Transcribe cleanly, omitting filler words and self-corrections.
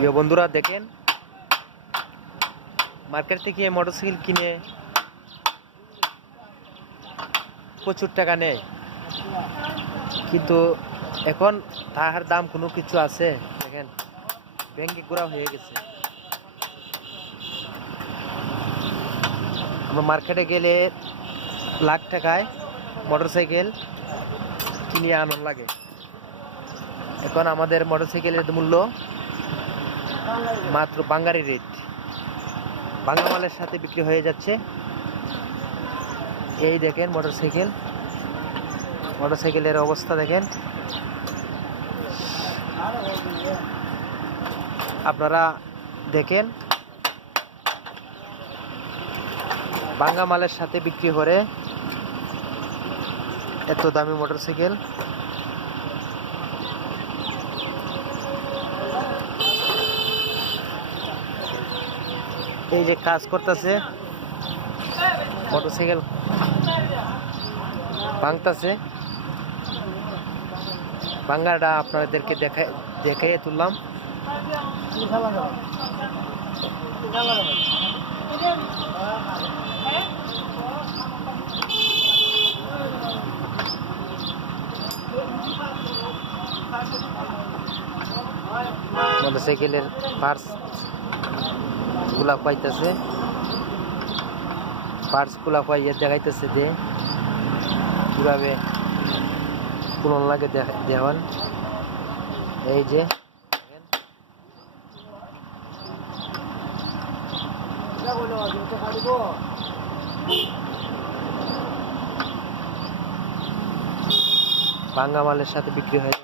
প্রিয় বন্ধুরা দেখেন, মার্কেট থেকে মোটরসাইকেল কিনে প্রচুর টাকা নেয়, কিন্তু এখন তাহার দাম কোনো কিছু আছে দেখেন, ব্যাংকে ঘোরা হয়ে গেছে। আমরা মার্কেটে গেলে লাখ টাকায় মোটরসাইকেল কিনে আনার লাগে। এখন আমাদের মোটরসাইকেলের মূল্য মাত্র বাঙালি রেট, বাংলা মালের সাথে বিক্রি হয়ে যাচ্ছে। এই দেখেন মোটরসাইকেলের অবস্থা দেখেন, আপনারা দেখেন বাংলা মালের সাথে বিক্রি করে এত দামি মোটরসাইকেল। এই যে কাজ করতেছে, মোটরসাইকেল ভাঙতেছে, ভাঙাটা আপনাদেরকে দেখাইয়ে তুললাম। মোটরসাইকেলের পার্টস গুলা পাইতেছে, পার্টস গুলা পাইয়ে দেখাইতেছে যে কিভাবে পুরন লাগে দেওয়ান। এই যে ভাঙ্গা মালের সাথে বিক্রি হয়।